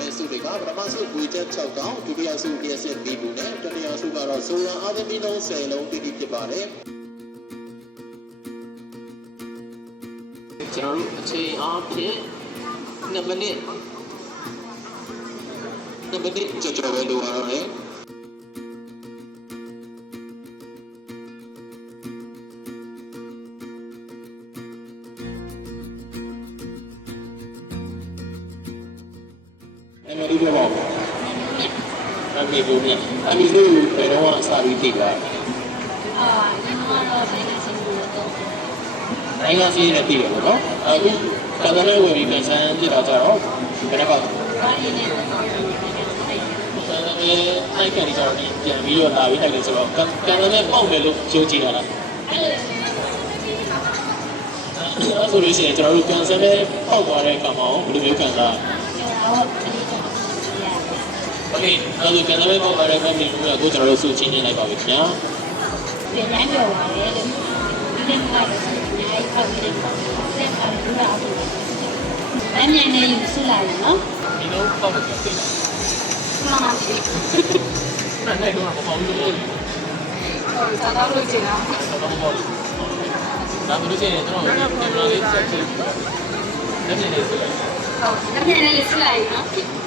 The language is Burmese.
နဲ့စုတွေကပထမဆုံးဝေချက်6ကောင်ဒုတိယဆုံး PSN B ဘူးနဲ့တတိယဆုံးကတော့ဇိုရန်အာဒမီနုံး10လုံးတိတိဖြစ်ပါတယ်ကျွန်တော်တို့အချိန်အားဖြင့်1မိနစ်1မိနစ်ကြာကြာပဲလိုရအောင်အမေဒီဘောအမေဘူးနဲ့အမေဘူးပြောရအောင်စာရီးတိပါအာညမတော့ဒီနေ့ဆင်းလို့တော့အိုင်းလာစီးနေတိရပါတော့အခုကဒနာဝယ်ပြီးမဆန်းကြည့်တော့ကျတော့ဘယ်နောက်အဲ့ကဲဒီတော့ပြန်ပြီးတော့လာပြီးတိုက်လို့ဆိုတော့ကံကံနဲ့ပေါက်တယ်လို့ကြိုးကြည့်တာလားအဲ့ဒါဆိုလို့ရှိရင်ကျွန်တော်တို့ကံစမ်းနဲ့ပေါက်သွားတဲ့ကံမောင်းဘယ်လိုမျိုးကံသာအဲ့ဒီကျွန်တော်တို့ပေါ့ပါတယ်ပေါ့ဒီကကျွန်တော်တို့စုချင်းနေလိုက်ပါပြီခင်ဗျာပြန်လိုက်ပါရဲ့ဒီကနေ့အမြဲနဲ့ယူဆလာရနော်ဒီလိုပေါ့ပေါ့ပေါ့မှန်ပါပြီနိုင်တော့ပေါ့လို့ပြောတယ်ဆက်တော့လို့ကျင်တော့ဆက်တော့ပေါ့ဒါမျိုးကျင်တော့ကင်မရာလေးဆက်ချင်တယ်အမြဲနဲ့ယူဆလာရနော်